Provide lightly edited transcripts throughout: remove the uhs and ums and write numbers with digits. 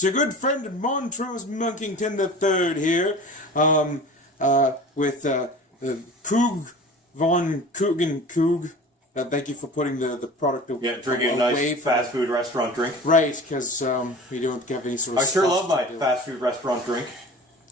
It's your good friend Montrose Monkington the Third here, with Coug von Cougen. Thank you for putting the product away. Yeah, drinking a nice fast food restaurant drink. Right, because we don't have any sort of... I sure love my fast food restaurant drink.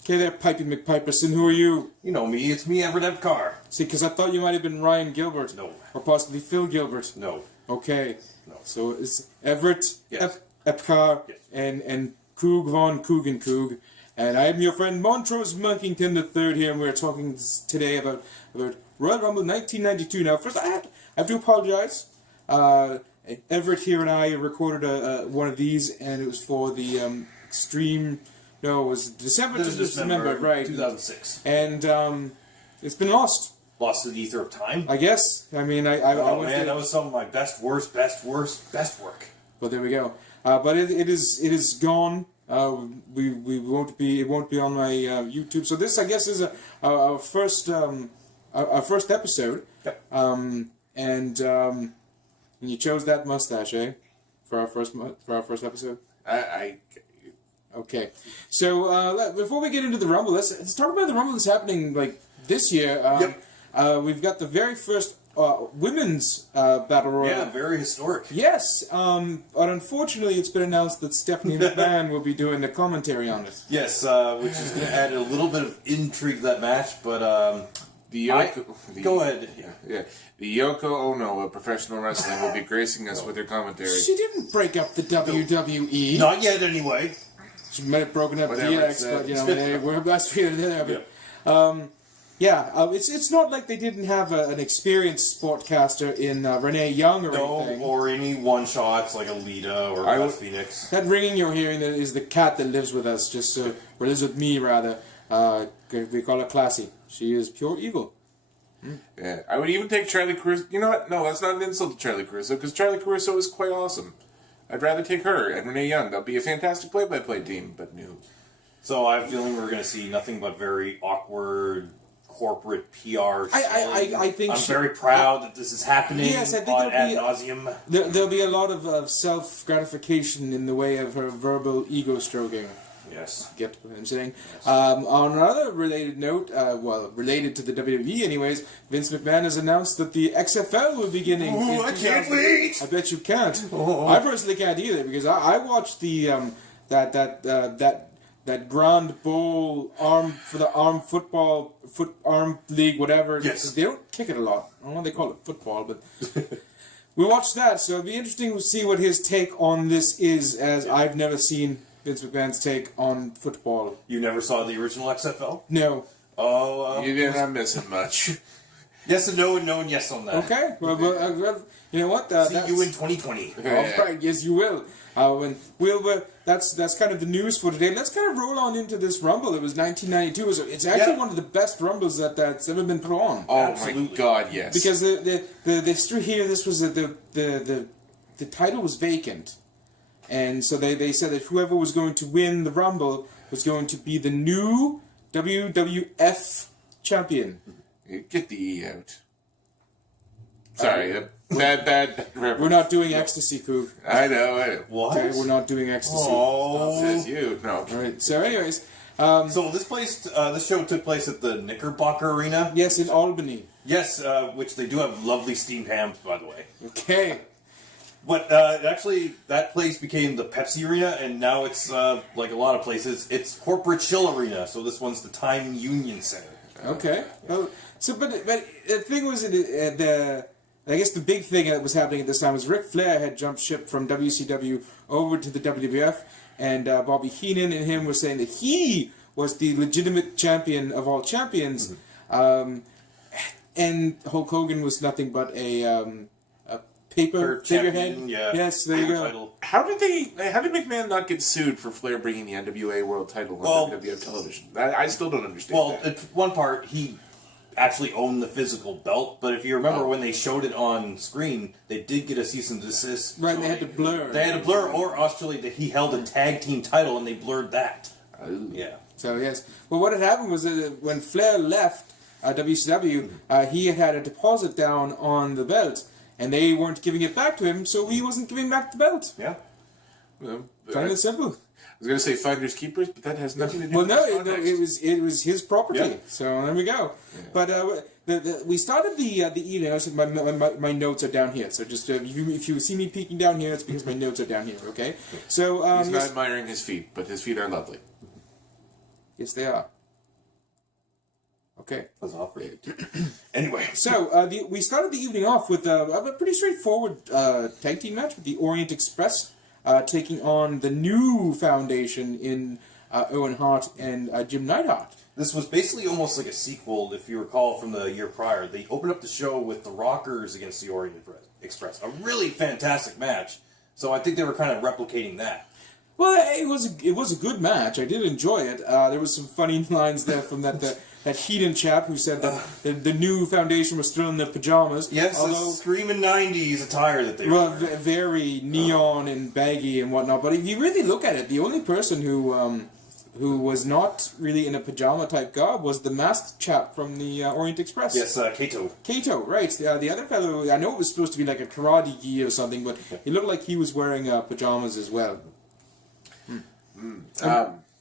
Okay there, Pipey McPiperson, who are you? You know me, it's me, Everett Epcar. See, because I thought you might have been Ryan Gilbert. No. Or possibly Phil Gilbert. No. Okay. No. So it's Everett, Yes. Epcar, Yes. and Coug von Coug. And I am your friend Montrose Monkington the Third here, and we're talking today about Royal Rumble 1992. Now, first, I have to apologize. Everett here and I recorded one of these, and it was for the Extreme... No, it was December to December, right? 2006. And it's been lost. Lost to the ether of time. I guess. I mean, I went man, that was some of my best work. But there we go. But it is gone. We won't be. It won't be on my YouTube. So this, I guess, is our first episode. Yep. And you chose that mustache, eh? For our first episode. Okay, so before we get into the Rumble, let's talk about the Rumble that's happening like this year. We've got the very first women's battle royal. Yeah, very historic. Yes, but unfortunately, it's been announced that Stephanie McMahon will be doing the commentary on it. Yes, which is going to add a little bit of intrigue to that match, but go ahead. Yeah. The Yoko Ono of professional wrestling will be gracing us with her commentary. She didn't break up the WWE. Not yet, anyway. She might have broken up DX, but you know, we're breastfeeding there. But it's not like they didn't have an experienced sportcaster in Renee Young or anything. Or any one-shots like Alita or Beth Phoenix. That ringing you're hearing is the cat that lives with us, or lives with me rather. We call her Classy. She is pure evil. Yeah, I would even take Charlie Caruso. You know what? No, that's not an insult to Charlie Caruso, because Charlie Caruso is quite awesome. I'd rather take her and Renee Young. That'll be a fantastic play-by-play team, but no. So I have a feeling we're going to see nothing but very awkward corporate PR. I think I'm very proud that this is happening. Yes, I think ad nauseum. There'll be a lot of self-gratification in the way of her verbal ego stroking. Yes. Get what I'm saying. Yes. On another related note, related to the WWE anyways, Vince McMahon has announced that the XFL will be beginning. Ooh, I can't wait! I bet you can't. Oh. I personally can't either, because I watched the that Grand Bowl arm league, whatever. Yes. They don't kick it a lot. I don't know why they call it football, but we watched that, so it'll be interesting to see what his take on this is, as I've never seen Vince McMahon's take on football. You never saw the original XFL? No. Oh, you didn't have missing much. Yes and no and yes on that. Okay. Well, you know what? See you in 2020. All right. Yes, you will. That's kind of the news for today. Let's kind of roll on into this Rumble. It was 1992. It's actually one of the best Rumbles that's ever been put on. Oh Absolutely. my God, yes. Because the history here, this was the title was vacant. And so they said that whoever was going to win the Rumble was going to be the new WWF champion. Get the E out. Sorry, bad reference. We're not doing ecstasy, Coug. I know. What? Okay, we're not doing ecstasy. Oh. Says you. No. All right. So, anyways, so this show took place at the Knickerbocker Arena. Yes, in Albany. Yes, which they do have lovely steamed hams, by the way. Okay. But actually, that place became the Pepsi Arena, and now it's like a lot of places. It's Corporate Chill Arena. So this one's the Time Union Center. Okay. Well, but the thing was, I guess the big thing that was happening at this time was Ric Flair had jumped ship from WCW over to the WWF, and Bobby Heenan and him were saying that he was the legitimate champion of all champions, and Hulk Hogan was nothing but a paper figurehead. Yeah. Yes, there you go. Title. How did McMahon not get sued for Flair bringing the NWA World Title on WWF television? I still don't understand. Well, at one part he actually owned the physical belt, but if you remember when they showed it on screen, they did get a cease and desist. Right, so they had to blur. They had to blur, or Australia that he held a tag team title, and they blurred that. Yeah. So yes, well, what had happened was that when Flair left WCW, he had a deposit down on the belt, and they weren't giving it back to him, so he wasn't giving back the belt. Yeah. Well, Plain and simple. I was going to say finders keepers, but that has nothing to do Well, with no, this context. it was his property. Yeah. So there we go. Yeah. But we started the evening. I said my notes are down here. So just if you see me peeking down here, it's because my notes are down here. Okay. So He's not admiring his feet, but his feet are lovely. yes, they are. Okay. Was offered. Anyway, So we started the evening off with a pretty straightforward tag team match with the Orient Express taking on the new foundation in Owen Hart and Jim Neidhart. this was basically almost like a sequel, if you recall, from the year prior. They opened up the show with the Rockers against the Orient Express. A really fantastic match. So I think they were kind of replicating that. Well, it was a good match. I did enjoy it. There was some funny lines there from that Heaton chap who said that the new foundation was still in their pajamas. Yes, although the screaming 90s attire that they well, were. very neon and baggy and whatnot. But if you really look at it, the only person who was not really in a pajama type garb was the masked chap from the Orient Express. Yes, Kato. Kato, right. The other fellow, I know it was supposed to be like a karate gi or something, but it looked like he was wearing pajamas as well.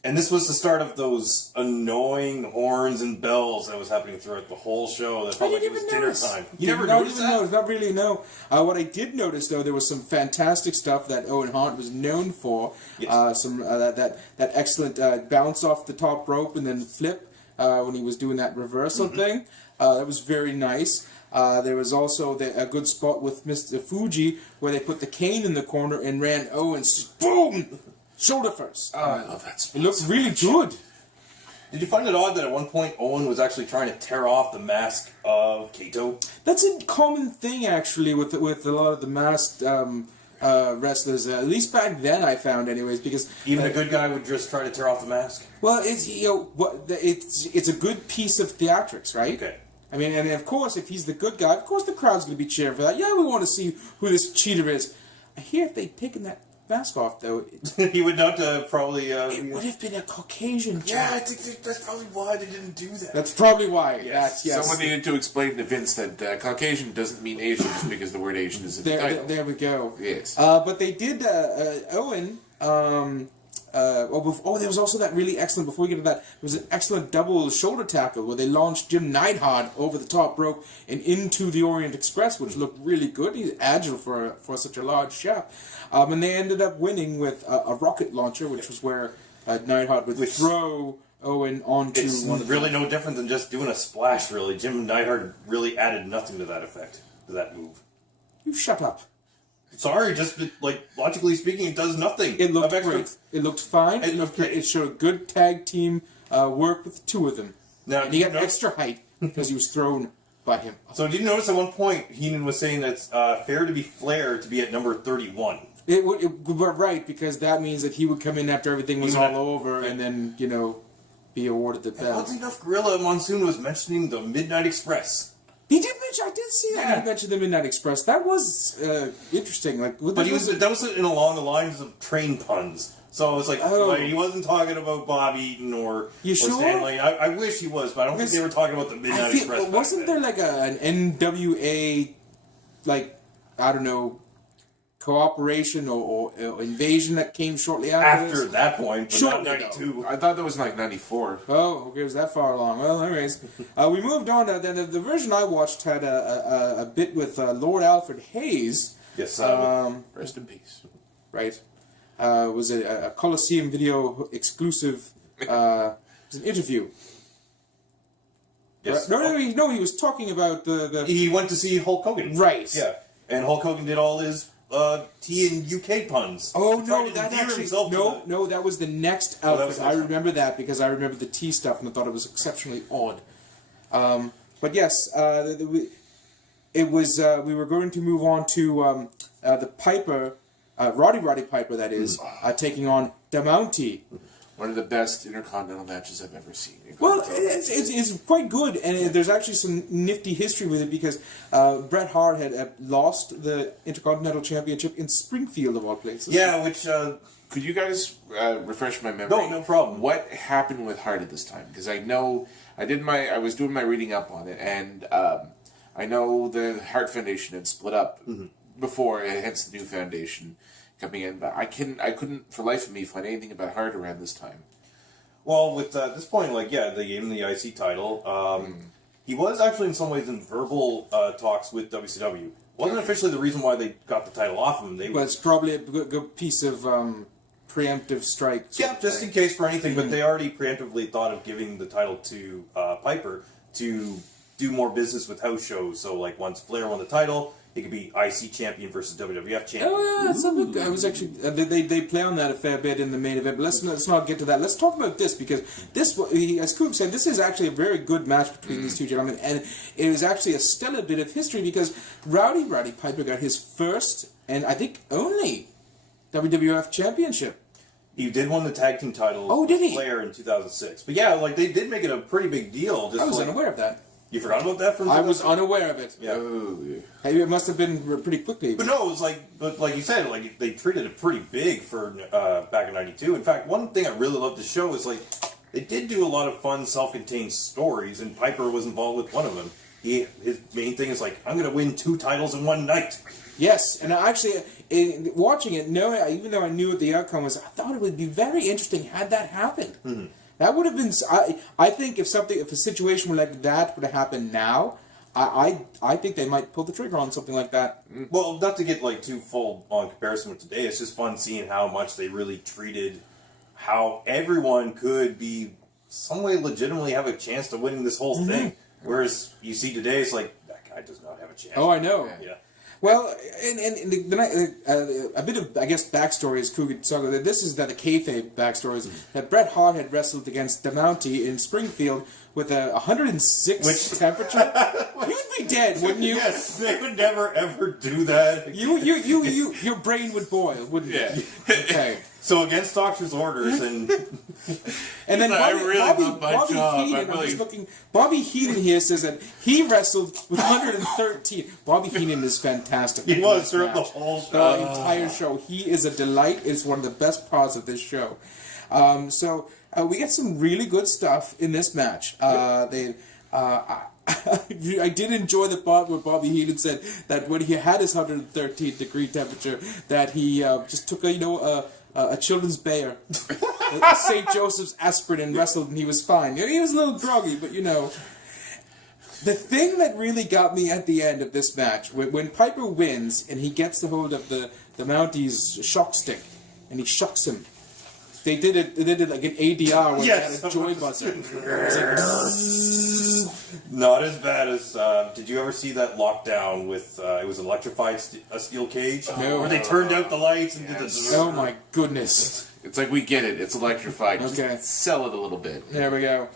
And this was the start of those annoying horns and bells that was happening throughout the whole show. That felt like it was dinner time. You never noticed that? Not really, no. What I did notice, though, there was some fantastic stuff that Owen Hart was known for. Yes. That excellent bounce off the top rope and then flip when he was doing that reversal thing. That was very nice. There was also a good spot with Mr. Fuji where they put the cane in the corner and ran Owens, boom! Shoulder first. Oh, I love that spot. It looked really good. Did you find it odd that at one point Owen was actually trying to tear off the mask of Kato? That's a common thing, actually, with a lot of the masked wrestlers. At least back then, I found, anyways, because Even a good guy would just try to tear off the mask? well, it's a good piece of theatrics, right? Okay. I mean, and of course, if he's the good guy, of course the crowd's going to be cheering for that. Yeah, we want to see who this cheater is. I hear if they'd taken that mask off, though, He would not probably... it would have been a Caucasian. Yeah, I think that's probably why they didn't do that. That's probably why. Yes. Yes. Someone needed to explain to Vince that Caucasian doesn't mean Asian just because the word Asian is in the title. There we go. Yes. But they did Owen. There was also that really excellent. Before we get to that, there was an excellent double shoulder tackle where they launched Jim Neidhart over the top rope and into the Orient Express, which looked really good. He's agile for such a large chap, and they ended up winning with a rocket launcher, which was where Neidhart would throw Owen onto It's one of really no different than just doing a splash, really. Jim Neidhart really added nothing to that effect, to that move. You shut up. Sorry, just like logically speaking, it does nothing. It looked Of extra- great. It looked fine. It looked great. It showed good tag team work with the two of them. Now, And he got no- extra height because he was thrown by him. So did you notice at one point Heenan was saying that it's fair to be Flair to be at number 31? But right, because that means that he would come in after everything was Even all over and then, be awarded the And belt. oddly enough, Gorilla Monsoon was mentioning the Midnight Express. He did mention, I did see that. Yeah. He mentioned the Midnight Express. That was interesting. Like, But that was in along the lines of train puns. So it was like, Oh. he wasn't talking about Bob Eaton or sure? Stanley. I wish he was, but I don't think they were talking about the Midnight Express. back wasn't then. there like an NWA, I don't know, cooperation or invasion that came shortly after After this? that point, but Shortly, not 92. I thought that was like 94. Oh, okay, it was that far along. Well, anyways, we moved on. Then the version I watched had a bit with Lord Alfred Hayes. Yes, Rest in peace. Right. It was a Coliseum video exclusive. It was an interview. yes. No, he was talking about the He went to see Hulk Hogan. right. Yeah, and Hulk Hogan did all his T and UK puns. Oh He tried no, to that endear actually himself to the- no, that was the next Oh, that Alfred. was the I next remember that because I remember the T stuff and I thought it was exceptionally odd. But yes, it was. We were going to move on to the Piper, Roddy Piper, that is, taking on the Mountie. One of the best intercontinental matches I've ever seen. Well, it's quite good, and there's actually some nifty history with it because Bret Hart had lost the Intercontinental Championship in Springfield, of all places. Yeah, which Could you guys refresh my memory? No problem. What happened with Hart at this time? Because I know I was doing my reading up on it, and I know the Hart Foundation had split up before, hence the new foundation. coming in, but I couldn't for life of me find anything about Hart around this time. Well, with this point, they gave him the IC title. He was actually in some ways in verbal talks with WCW. Wasn't officially the reason why they got the title off him. Well, it's probably a good piece of preemptive strike. Yeah, just in case for anything, but they already preemptively thought of giving the title to Piper to do more business with house shows. So, once Flair won the title, he could be IC champion versus WWF champion. Oh, yeah, that's something. I was actually they play on that a fair bit in the main event. But let's not get to that. Let's talk about this because this, as Coug said, this is actually a very good match between these two gentlemen, and it was actually a stellar bit of history because Roddy Piper got his first and I think only WWF championship. He did win the tag team title with Flair in 2006. But yeah, they did make it a pretty big deal. Just I was unaware of that. You forgot about that from? I was unaware of it. Yeah. Oh, yeah. Hey, it must have been pretty quickly. But no, it was like you said, they treated it pretty big for back in '92. In fact, one thing I really loved the show is they did do a lot of fun, self-contained stories, and Piper was involved with one of them. His main thing is I'm going to win 2 titles in one night. Yes, and actually, watching it, even though I knew what the outcome was, I thought it would be very interesting had that happened. Mm-hmm. That would have been. I think if a situation like that would have happened now, I think they might pull the trigger on something like that. Well, not to get too full on comparison with today. It's just fun seeing how much they really treated how everyone could be some way legitimately have a chance to winning this whole thing. Whereas you see today, it's that guy does not have a chance. Oh, I know. Yeah. Well, a bit of, I guess, backstory is Cougen. So this is the kayfabe backstories that Bret Hart had wrestled against the Mountie in Springfield with a 106 temperature. You'd be dead, wouldn't you? Yes, they would never ever do that. Your brain would boil, wouldn't it? Okay. So against doctor's orders and then Bobby Heenan here says that he wrestled with 113. Bobby Heenan is fantastic. He was throughout the whole show. The entire show. He is a delight. It's one of the best parts of this show. We get some really good stuff in this match. I did enjoy the part where Bobby Heenan said that when he had his 113-degree temperature, that he just took a children's bear, St. Joseph's aspirin, and wrestled, and he was fine. He was a little groggy, but the thing that really got me at the end of this match, when Piper wins and he gets the hold of the Mountie's shock stick, and he shocks him. They did it like an ADR where they had a joy buzzer. Not as bad as. Did you ever see that lockdown with? It was electrified steel cage. No. Where they turned out the lights and did the. Oh my goodness! It's we get it. It's electrified. Okay. Just sell it a little bit. There we go.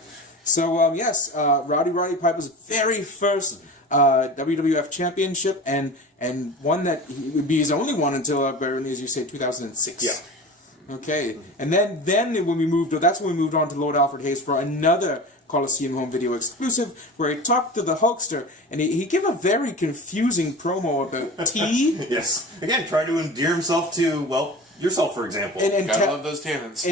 So yes, Roddy Piper's very first WWF championship, and one that would be his only one until, as you say, 2006. Yeah. Okay, and then when we moved, that's when we moved on to Lord Alfred Hayes for another Coliseum home video exclusive, where he talked to the Hulkster, and he gave a very confusing promo about tea. Yes, again, trying to endear himself to yourself, for example. And gotta love those tannins.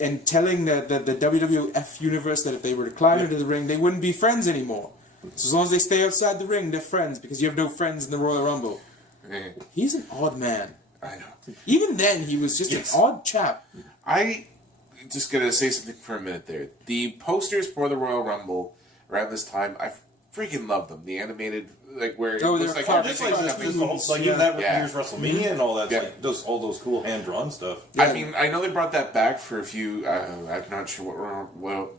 And telling the WWF universe that if they were to climb into the ring, they wouldn't be friends anymore. So as long as they stay outside the ring, they're friends because you have no friends in the Royal Rumble. He's an odd man. I know. Even then, he was just an odd chap. I just gotta say something for a minute there. The posters for the Royal Rumble around this time, I freaking love them. The animated, where it looks like even that year's WrestleMania and all that. Yeah. All those cool hand drawn stuff. Yeah. I mean, I know they brought that back for a few. I'm not sure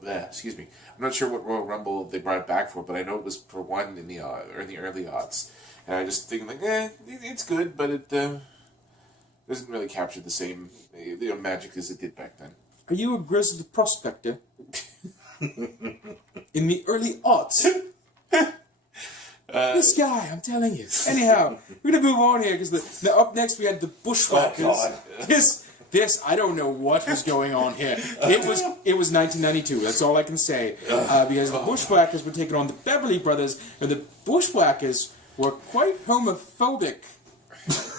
excuse me. I'm not sure what Royal Rumble they brought it back for, but I know it was for one in the early aughts, and I just think it's good, but it doesn't really capture the same magic as it did back then. Are you a grizzled prospector? In the early aughts? This guy, I'm telling you. Anyhow, we're going to move on here, because up next we had the Bushwhackers. Oh, God. This, I don't know what was going on here. It was 1992, that's all I can say. Because the Bushwhackers were taking on the Beverly Brothers, and the Bushwhackers were quite homophobic.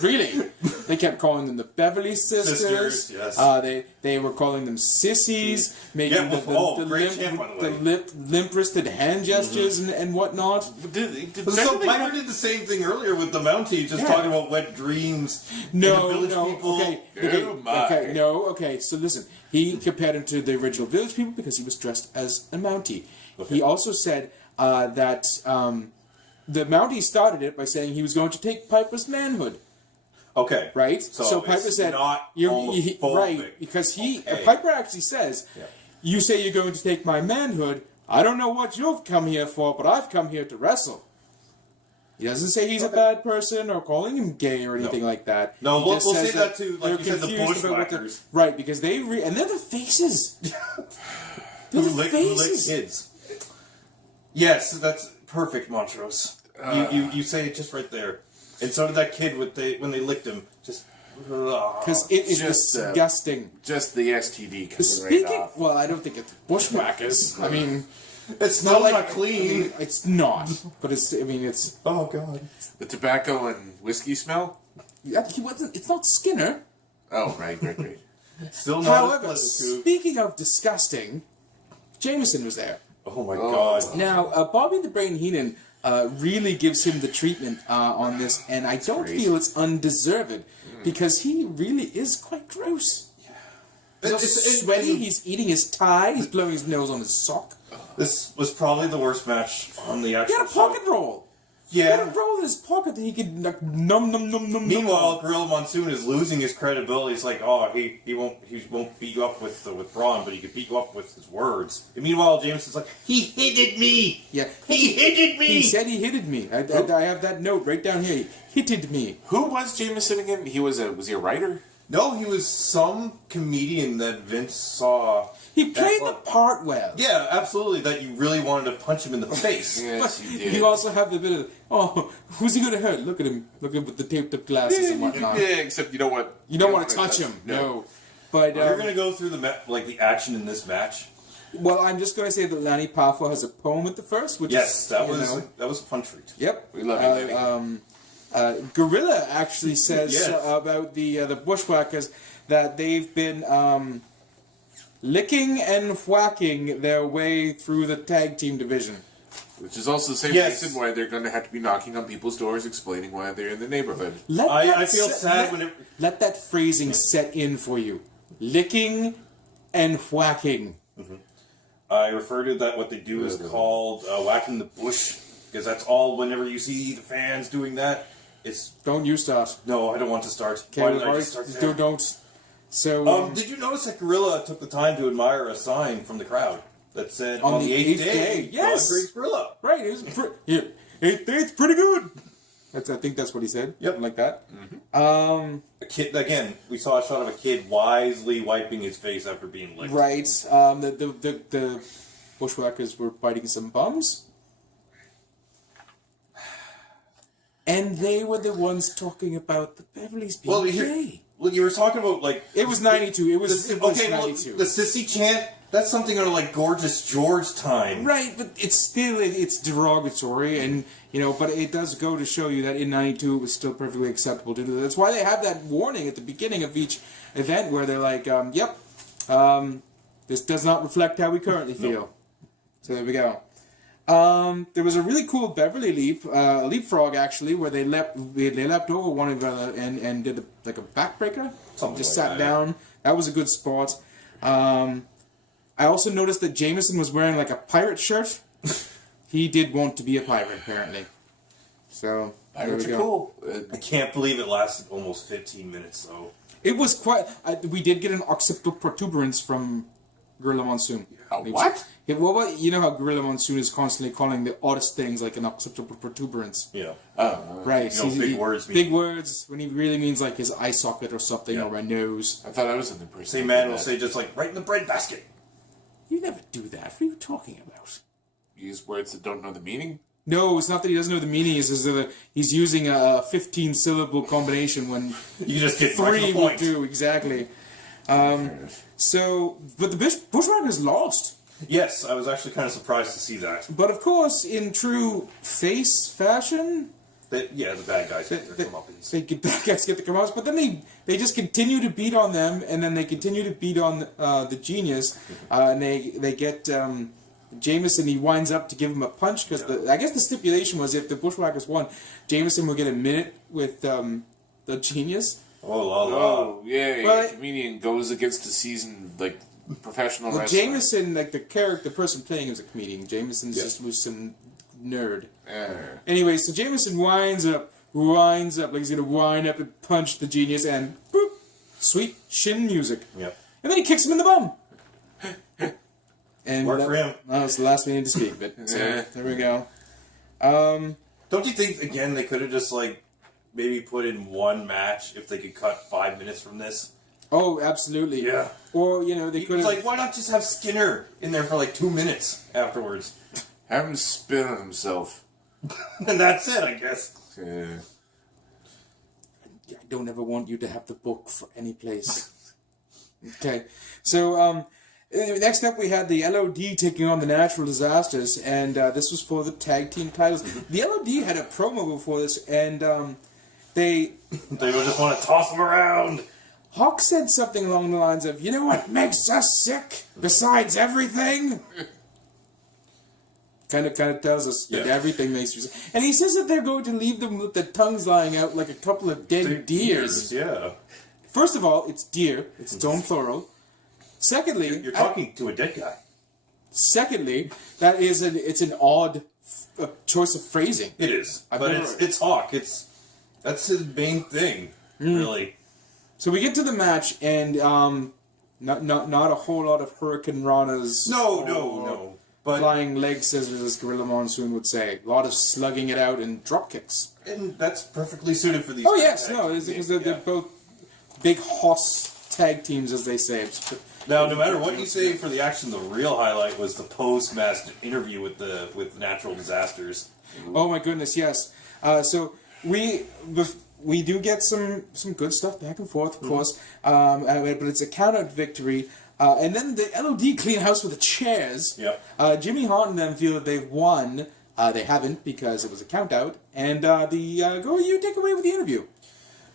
Really? They kept calling them the Beverly Sisters. Yes. They were calling them sissies, making Yeah, well, great chant, by the way. limp-wristed hand gestures and whatnot. So Piper did the same thing earlier with the Mountie, just talking about wet dreams. No, and the village people. Okay. So listen, he compared him to the original Village People because he was dressed as a Mountie. Okay. He also said that the Mountie started it by saying he was going to take Piper's manhood. Okay. Right? So Piper said, not right, because Piper actually says, you say you're going to take my manhood. I don't know what you've come here for, but I've come here to wrestle. He doesn't say he's a bad person or calling him gay or anything like that. No, we'll say says that too, like you said, the bushwhackers. Right, because and they're the faces. They're the faces. Who lick kids. Yes, that's perfect, Montrose. You say it just right there. And so did that kid when they licked him. Just because it is disgusting. Just the STD coming right off. Well, I don't think it's bushwhackers. I mean, it's not clean. I mean, it's not, but it's. I mean, it's. Oh God. The tobacco and whiskey smell. Yeah, he wasn't. It's not Skinner. Oh, right. Still not. However, speaking of disgusting, Jameson was there. Oh my God. Now, Bobby the Brain Heenan really gives him the treatment on this, and I don't feel it's undeserved because he really is quite gross. Yeah. He's sweaty. He's eating his tie. He's blowing his nose on his sock. This was probably the worst match on the actual. He had a pocket roll. Yeah. He had a roll in his pocket that he could like, num. Meanwhile, Gorilla Monsoon is losing his credibility. It's like, oh, he won't beat you up with brawn, but he could beat you up with his words. And meanwhile, Jameson's like, he hitted me. Yeah, he hitted me. He said he hitted me. I have that note right down here. He hitted me. Who was Jameson again? Was he a writer? No, he was some comedian that Vince saw. He played the part well. Yeah, absolutely. That you really wanted to punch him in the face. Yes, you did. You also have the bit of, who's he going to hurt? Look at him with the taped up glasses and whatnot. Yeah, except you don't want. You don't want to touch him. No. But you're going to go through the action in this match. Well, I'm just going to say that Lanny Poffo has a poem at the first, which that was a fun treat. Yep, we love you, Lanny. Gorilla actually says about the Bushwhackers that they've been licking and whacking their way through the tag team division. Which is also the same reason why they're going to have to be knocking on people's doors explaining why they're in the neighborhood. I feel sad let that phrasing set in for you. Licking and whacking. Mm-hmm. I refer to that what they do is called whacking the bush, because that's all. Whenever you see the fans doing that, it's don't you start. No, I don't want to start. Okay, why did I just start there? Don't. So did you notice that Gorilla took the time to admire a sign from the crowd that said on the 8th day? Yes, God grace Gorilla. Right, it was 8th day. It's pretty good. I think that's what he said. Yep, something like that. Mm-hmm. A kid again. We saw a shot of a kid wisely wiping his face after being licked. Right. The Bushwhackers were biting some bums, and they were the ones talking about the Beverleys being gay. Well, you were talking about it was 92. It was 92. Well, the sissy chant. That's something out of like Gorgeous George time. Right, but it's still it's derogatory, and but it does go to show you that in '92 it was still perfectly acceptable to do that. That's why they have that warning at the beginning of each event where they're like, this does not reflect how we currently feel. Nope. So there we go. There was a really cool Beverly leapfrog actually, where they leapt over one another and did a backbreaker. Something just like sat that. down. That was a good spot. I also noticed that Jameson was wearing like a pirate shirt. He did want to be a pirate, apparently. So pirates are cool. I can't believe it lasted almost 15 minutes, though. It was quite. We did get an occipital protuberance from Gorilla Monsoon. What? Well, you know how Gorilla Monsoon is constantly calling the oddest things like an occipital protuberance. Yeah. Right. Big words. Big words when he really means like his eye socket or something or my nose. I thought I was in the person. Same man will say just like right in the bread basket. You never do that. What are you talking about? Use words that don't know the meaning? No, it's not that he doesn't know the meaning. It's that he's using a 15-syllable combination when you just get 3 would do exactly. But the Bushwhackers lost. Yes, I was actually kind of surprised to see that. But of course, in true face fashion, The bad guys get their comeuppance. Bad guys get the comeuppance, but then they just continue to beat on them, and then they continue to beat on the genius, and they get Jameson. He winds up to give him a punch because I guess the stipulation was if the Bushwhackers won, Jameson would get a minute with the genius. Oh, yeah, But- a comedian goes against a seasoned, professional Well, wrestler. Jameson, the person playing him is a comedian. Jameson's just was some nerd. Yeah. Anyway, so Jameson winds up like he's gonna wind up and punch the genius, and boop, sweet shin music. Yep. And then he kicks him in the bum. And Worked for him. That was the last we need to speak, but so, Yeah. there we go. Don't you think, again, they could have just, maybe put in one match if they could cut 5 minutes from this? Oh, absolutely. Yeah. Or, they could It's have... why not just have Skinner in there for 2 minutes afterwards? Have him spit on himself. And that's it, I guess. Yeah. I don't ever want you to have the book for any place. Okay. So, next up we had the LOD taking on the Natural Disasters, and this was for the tag team titles. The LOD had a promo before this, and they They would just want to toss them around. Hawk said something along the lines of, "You know what makes us sick besides everything?" Kind of tells us that everything makes you sick. And he says that they're going to leave them with their tongues lying out like a couple of dead deers. Yeah. First of all, it's deer. It's its own plural. Secondly, You're talking to a dead guy. Secondly, it's an odd choice of phrasing. It is. I've But never- it's Hawk. That's his main thing, really. So we get to the match, and not a whole lot of Hurricane Ranas. No. But Flying leg scissors, as Gorilla Monsoon would say. A lot of slugging it out and drop kicks. and that's perfectly suited for these. Oh yes, tag no, teams. because they're both big hoss tag teams, as they say. Now, no matter what you say for the action, the real highlight was the post-match interview with the Natural Disasters. Oh my goodness, yes. So we do get some good stuff back and forth, of course, but it's a count-out victory. And then the LOD clean house with the chairs. Yep. Jimmy Hart and them feel that they've won. They haven't because it was a count-out. And you take away with the interview.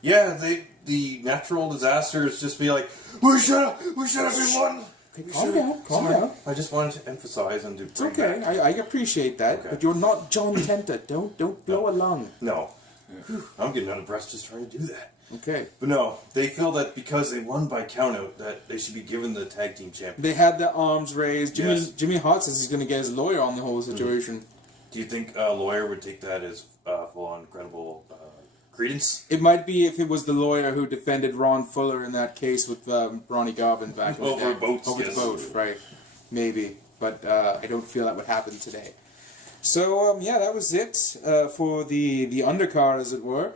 Yeah, the Natural Disasters just be like, we should have been one. Calm down. I just wanted to emphasize and do. It's okay. I appreciate that, Okay. but you're not John Tenta. Don't blow a lung. No, I'm getting out of breath just trying to do that. Okay. But no, they feel that because they won by countout, that they should be given the tag team championship. They had the arms raised. Yes. Jimmy Hart says he's going to get his lawyer on the whole situation. Do you think a lawyer would take that as full-on credible credence? It might be if it was the lawyer who defended Ron Fuller in that case with Ronnie Garvin back in the Over day. boats, Over yes. the boat, right. Maybe. But I don't feel that would happen today. So, that was it for the undercard, as it were.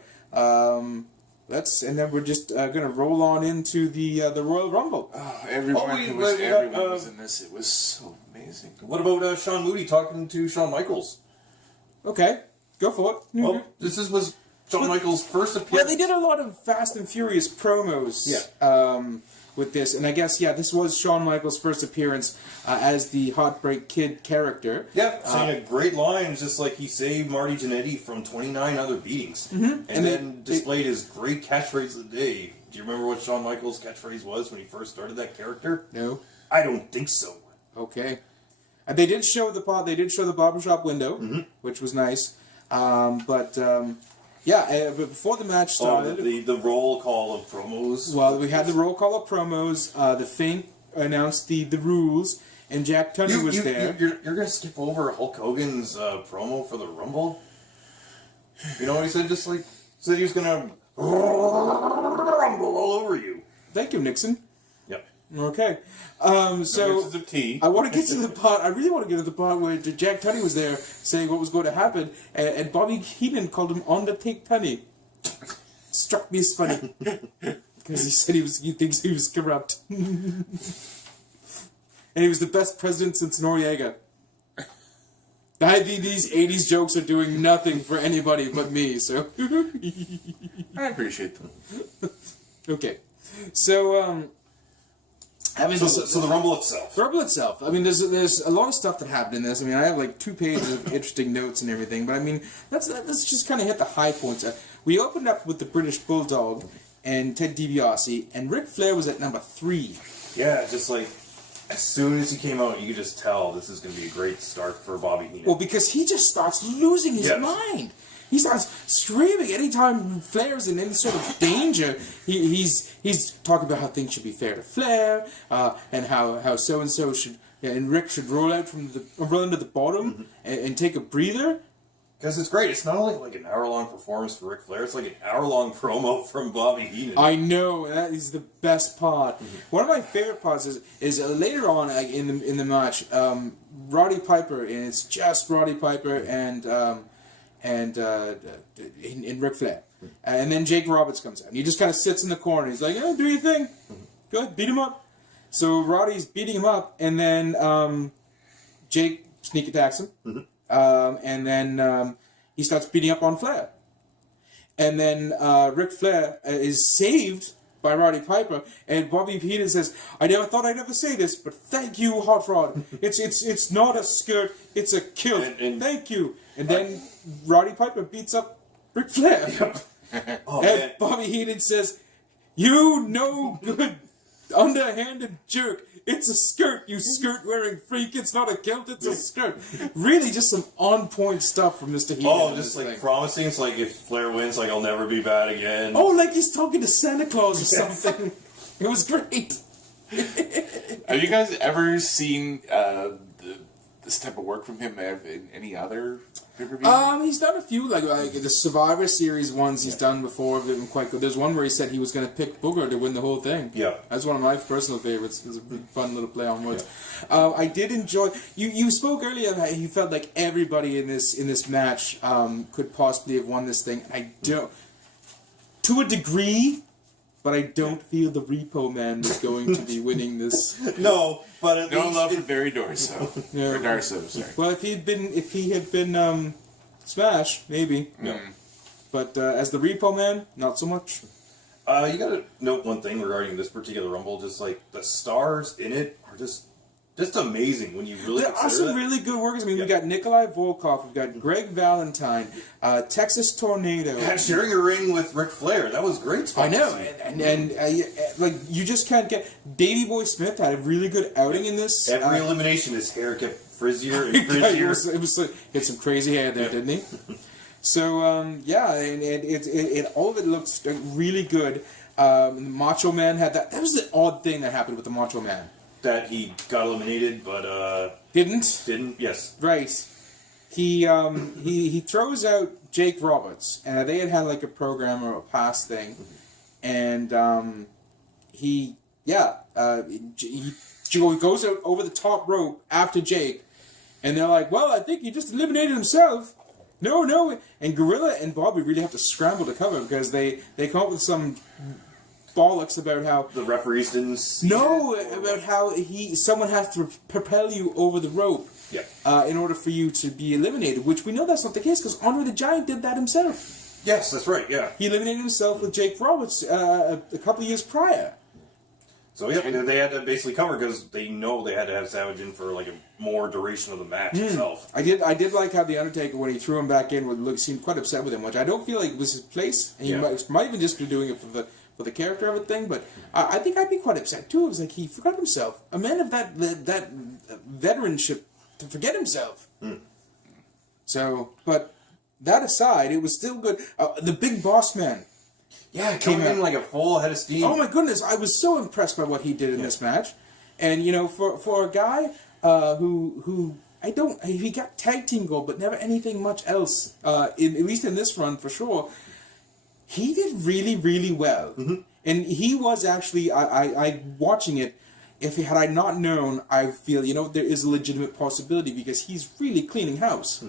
And then we're just going to roll on into the Royal Rumble. Oh, everyone was in this. It was so amazing. What about Sean Moody talking to Shawn Michaels? Okay, go for it. Well, this was Shawn Michaels' first Yeah, appearance. they did a lot of Fast and Furious promos with this, and I guess, this was Shawn Michaels' first appearance as the Heartbreak Kid character. Yeah, saying a great line. It's just like he saved Marty Jannetty from 29 other beatings. Mm-hmm. And then displayed his great catchphrase of the day. Do you remember what Shawn Michaels' catchphrase was when he first started that character? No? I don't think so. Okay. And they did show the barbershop window, which was nice. But before the match started... the roll call of promos. Well, we had the roll call of promos. The Fink announced the rules, and Jack Tunney was there. You're going to skip over Hulk Hogan's promo for the Rumble? You know what he said? Just said he was going to rumble all over you. Thank you, Nixon. Yep. Okay. So of tea. I want to get to the part. I really want to get to the part where Jack Tunney was there saying what was going to happen, and Bobby Heenan called him Undertake Tunney. Struck me as funny because he said he thinks he was corrupt, and he was the best president since Noriega. These 80s jokes are doing nothing for anybody but me, so... I appreciate them. Okay. So, I mean, so the Rumble itself. The Rumble itself. I mean, there's a lot of stuff that happened in this. I mean, I have like 2 pages of interesting notes and everything. But I mean, let's just kind of hit the high points. We opened up with the British Bulldog and Ted DiBiase, and Ric Flair was at number 3. Yeah, just like as soon as he came out, you could just tell this is going to be a great start for Bobby Heenan. Well, because he just starts losing his mind. He starts screaming anytime Flair's in any sort of danger. He's talking about how things should be fair to Flair, and how so and so should and Rick should roll into the bottom and take a breather. Because it's great. It's not only like an hour-long performance for Ric Flair, it's like an hour-long promo from Bobby Heenan. I know, and that is the best part. One of my favorite parts is later on in the match, Roddy Piper, and it's just Roddy Piper and Ric Flair. And then Jake Roberts comes out, and he just kind of sits in the corner. He's like, "Oh, do your thing. Go ahead, beat him up." So Roddy's beating him up, and then Jake sneak attacks him. And then he starts beating up on Flair. And then Ric Flair is saved by Roddy Piper, and Bobby Heenan says, "I never thought I'd ever say this, but thank you, Hot Rod. It's not a skirt, it's a kilt. Thank you." And then Roddy Piper beats up Ric Flair. Oh, and man. Bobby Heenan says, "You no good, underhanded jerk. It's a skirt, you skirt-wearing freak. It's not a kilt, it's a skirt." Really just some on-point stuff from Mr. Heenan. Oh, just like promising. It's like if Flair wins, like I'll never be bad again. Oh, like he's talking to Santa Claus or something. It was great. Have you guys ever seen this type of work from him in any other pay-per-view? He's done a few, like the Survivor Series ones he's done before have been quite good. There's one where he said he was going to pick Booger to win the whole thing. Yeah. That's one of my personal favorites. It was a fun little play on words. Yeah. I did enjoy... You spoke earlier about how you felt like everybody in this match could possibly have won this thing. I don't... To a degree... But I don't feel the Repo Man was going to be winning this. No, but at no least love for Barry Dorso. Or Darso, sorry. Well, if he had been Smash, maybe. No. But as the Repo Man, not so much. You gotta note one thing regarding this particular Rumble, just like the stars in it are just amazing when you really There are some really good workers. I mean, we got Nikolai Volkov, we've got Greg Valentine, Texas Tornado. Yeah, sharing a ring with Ric Flair, that was great. I know, and like you just can't get. Davey Boy Smith had a really good outing in this. Every elimination, his hair kept frizzier and frizzier. It was like, he had some crazy hair there, didn't he? So yeah, and it all of it looks really good. Macho Man had that. That was the odd thing that happened with the Macho Man. That he got eliminated, but didn't. Yes. Right. He throws out Jake Roberts, and they had like a program or a pass thing, and he goes out over the top rope after Jake, and they're like, "Well, I think he just eliminated himself." No, and Gorilla and Bobby really have to scramble to cover because they come up with some bollocks about how the referees didn't see about how someone has to propel you over the rope in order for you to be eliminated, which we know that's not the case because Andre the Giant did that himself. Yes, that's right, yeah. He eliminated himself with Jake Roberts a couple of years prior. So yeah, they had to basically cover because they know they had to have Savage in for like a more duration of the match itself. I did like how the Undertaker, when he threw him back in, seemed quite upset with him, which I don't feel like was his place, and he might even just be doing it for the character of a thing, but I think I'd be quite upset too. It was like he forgot himself. A man of that veteranship to forget himself. So, but that aside, it was still good. The Big Boss Man. Yeah, came in like a full head of steam. Oh my goodness, I was so impressed by what he did in this match. And you know, for a guy who he got tag team gold, but never anything much else. At least in this run for sure. He did really, really well, and he was actually. I watching it. Had I not known, I feel there is a legitimate possibility because he's really cleaning house.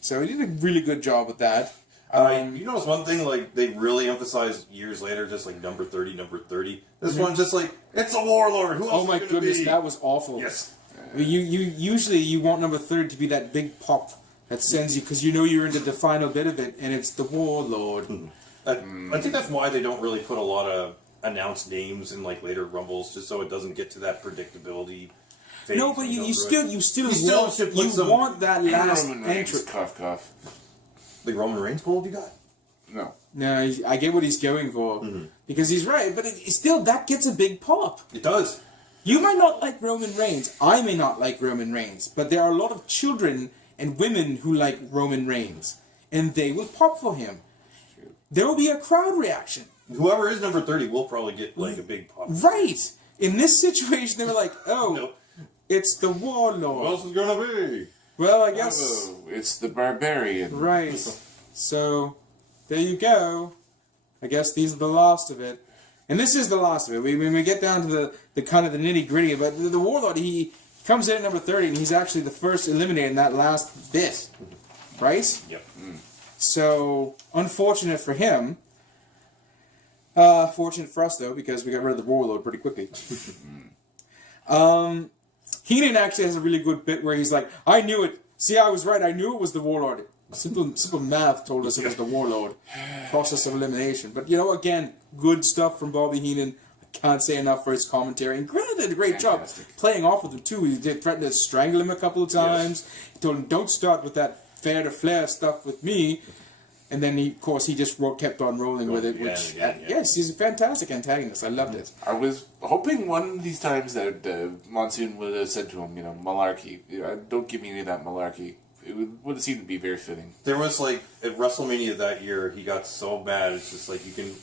So he did a really good job with that. You notice one thing, like they really emphasized years later, just like number 30. This one, just like it's a warlord. Who else? Oh my goodness, be? that was awful. Yes. You usually you want number 30 to be that big pop that sends you because you're into the final bit of it, and it's the warlord. I think that's why they don't really put a lot of announce names in like later Rumbles just so it doesn't get to that predictability phase. No, but you still should put some want that last Roman Reigns, entrance. cough, cough. the Roman Reigns gold you got. No. No, I get what he's going for because he's right, but still that gets a big pop. It does. You might not like Roman Reigns. I may not like Roman Reigns, but there are a lot of children and women who like Roman Reigns, and they will pop for him. There will be a crowd reaction. Whoever is number 30 will probably get like a big pop. Right. In this situation, they were like, "Oh, Nope. it's the Warlord." Who else is gonna be? Well, I guess. Oh, it's the barbarian. Right. So, there you go. I guess these are the last of it. And this is the last of it. When we get down to the kind of the nitty gritty, but the Warlord, he comes in at number 30, and he's actually the first eliminated in that last bit. Right? Yep. So, unfortunate for him. Fortunate for us, though, because we got rid of the Warlord pretty quickly. Heenan actually has a really good bit where he's like, I knew it. See, I was right. I knew it was the Warlord. Simple math told us it was the Warlord. Process of elimination. But, again, good stuff from Bobby Heenan. I can't say enough for his commentary. And Gorilla did a great job playing off with him, too. He threatened to strangle him a couple of times. Yes. He told him, don't start with that fair to flare stuff with me. And then, he just kept on rolling with it. Which, yes, he's a fantastic antagonist. I loved it. I was hoping one of these times that Monsoon would have said to him, malarkey. Don't give me any of that malarkey. It would seem to be very fitting. There was at WrestleMania that year, he got so mad. It's just you can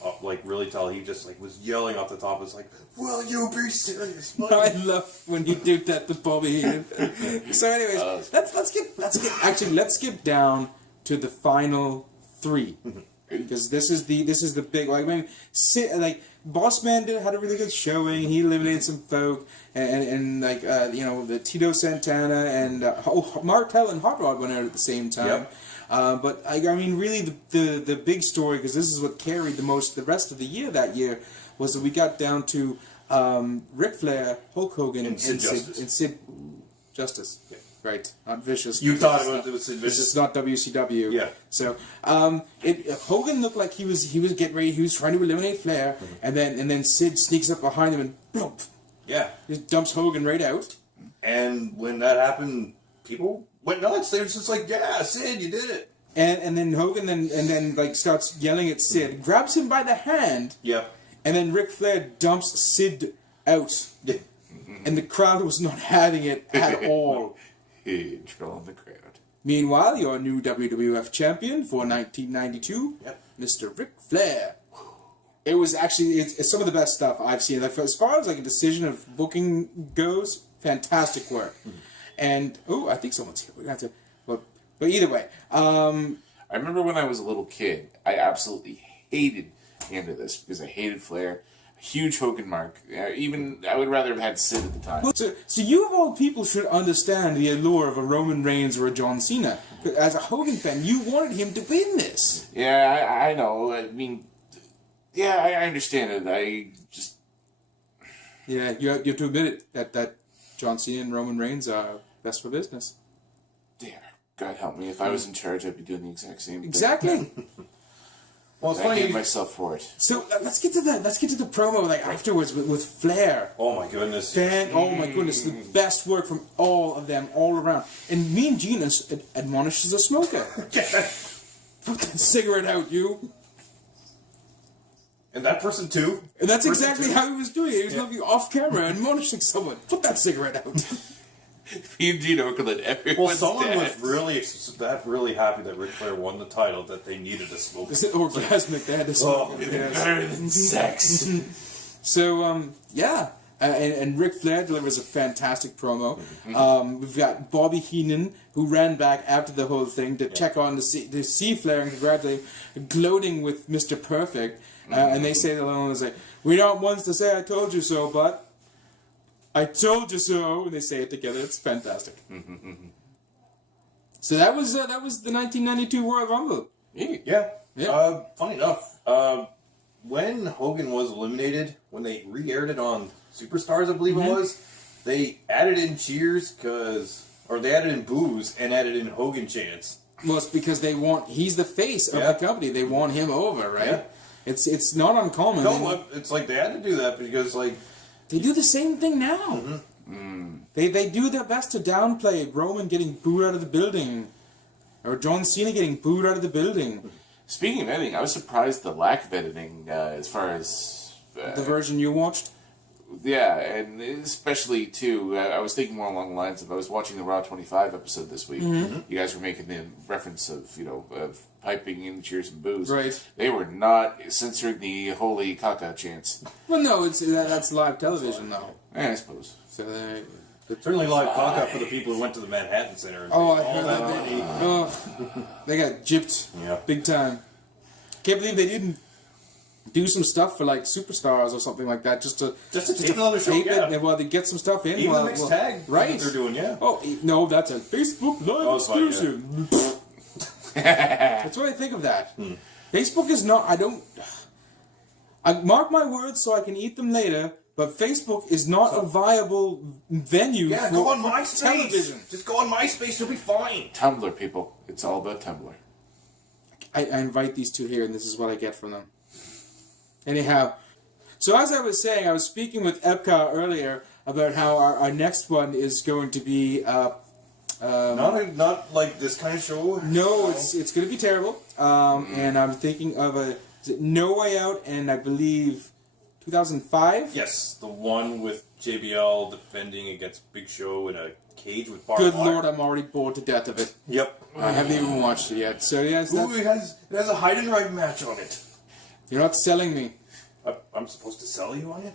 really tell he just was yelling off the top. It's like, will you be serious? I love when you do that to Bobby Heenan. So, anyways, let's get down to the final 3 because this is the big Bossman had a really good showing. He eliminated some folk and the Tito Santana and Martel and Hot Rod went out at the same time. Yep. But really the big story, because this is what carried the rest of the year that year, was that we got down to Ric Flair, Hulk Hogan, and Sid Justice. Yeah. Right, not Vicious. You thought it was Sid Vicious. This is not WCW. Yeah. So Hogan looked like he was getting ready. He was trying to eliminate Flair, and then Sid sneaks up behind him and boom. Yeah. Just dumps Hogan right out. And when that happened, people went nuts. They were just like, "Yeah, Sid, you did it." And then Hogan then starts yelling at Sid, grabs him by the hand. Yep. And then Ric Flair dumps Sid out, and the crowd was not having it at all. Trolling the crowd. Meanwhile, your new WWF champion for 1992, Mr. Ric Flair. It was actually it's some of the best stuff I've seen. As far as a decision of booking goes, fantastic work. And I think someone's here. We're gonna have to. But either way, I remember when I was a little kid, I absolutely hated the end of this because I hated Flair. Huge Hogan mark. Even I would rather have had Sid at the time. So you of all people should understand the allure of a Roman Reigns or a John Cena. As a Hogan fan, you wanted him to win this. Yeah, I know. I mean, yeah, I understand it. I just you have to admit it that John Cena and Roman Reigns are best for business. Yeah, God help me. If I was in charge, I'd be doing the exact same thing. Exactly. Well, it's I funny. hate myself for it. So let's get to that. Let's get to the promo afterwards with Flair. Oh my goodness! Oh my goodness! The best work from all of them, all around. And Mean Gene admonishes the smoker. Put that cigarette out, you. And that person too. And that's exactly how he was doing it. He was looking off camera and admonishing someone. Put that cigarette out. Me and Gino could let everyone. Well, someone was really happy that Ric Flair won the title. That they needed a smoke. Is it orgasmic? They had to smoke. Better than sex. So and Ric Flair delivers a fantastic promo. We've got Bobby Heenan, who ran back after the whole thing to check on to see Flair and congratulate him, gloating with Mr. Perfect. And they say we don't want to say I told you so, but I told you so. And they say it together. It's fantastic. So that was the 1992 Royal Rumble. Yeah. Funny enough, when Hogan was eliminated, when they re-aired it on Superstars, I believe it was, they added in cheers they added in boos and added in Hogan chants. Well, it's because he's the face of the company. They want him over, right? It's not uncommon. No, it's like they had to do that because like they do the same thing now. They do their best to downplay Roman getting booed out of the building, or John Cena getting booed out of the building. Speaking of editing, I was surprised the lack of editing as far as The version you watched. Yeah, and especially too, I was thinking more along the lines of I was watching the Raw 25 episode this week. You guys were making the reference of of piping in cheers and boos. Right. They were not censoring the holy caca chants. Well, no, that's live television though. I suppose. So certainly live caca for the people who went to the Manhattan Center. And I paid all heard that that. money. Oh, they got gypped. Yeah. Big time. Can't believe they didn't do some stuff for like superstars or something like that, just to tape another show, tape yeah. it, and they get some stuff in. Even the mixed tag, right? They're doing, yeah. Oh no, that's a Facebook Live it's fine, exclusive. That's what I think of that. Facebook is not. I mark my words so I can eat them later. But Facebook is not a viable venue for, go on for MySpace. television. Just go on MySpace, you'll be fine. Tumblr, people. It's all about Tumblr. I invite these two here, and this is what I get from them. Anyhow, so as I was saying, I was speaking with Epcar earlier about how our next one is going to be... not like this kind of show. No, it's going to be terrible. And I'm thinking of is it No Way Out, and I believe 2005? Yes, the one with JBL defending against Big Show in a cage with barbed Good wire. Lord, I'm already bored to death of it. Yep. I haven't even watched it yet. So yes, Ooh, it has a hide and ride match on it. you're not selling me. I'm supposed to sell you on it?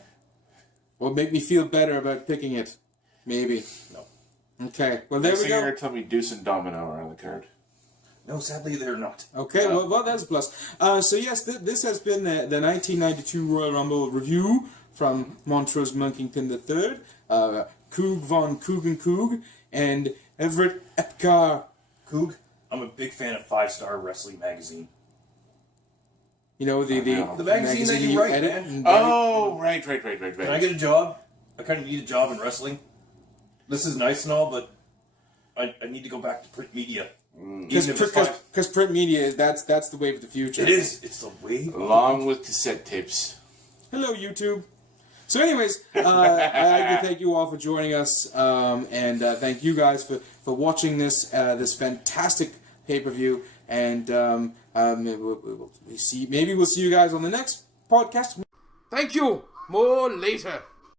Well, make me feel better about picking it. Maybe. No. Okay. Well, there Next we thing you're go. going to tell me Deuce and Domino are on the card. No, sadly they're not. Okay. Well, that's a plus. So yes, this has been the 1992 Royal Rumble review from Montrose Monkington III, Coug von Cougen and Everett Epcar. Coug, I'm a big fan of 5-Star Wrestling Magazine. You know the magazine that you write, edit man. and Oh, right. Can I get a job? I kind of need a job in wrestling. This is nice and all, but I need to go back to print media. Because print media that's the wave of the future. It is. It's the wave. Along with cassette tapes. Hello, YouTube. So, anyways, I'd like to thank you all for joining us, and thank you guys for watching this fantastic pay-per-view. And maybe we'll see you guys on the next podcast. Thank you. More later.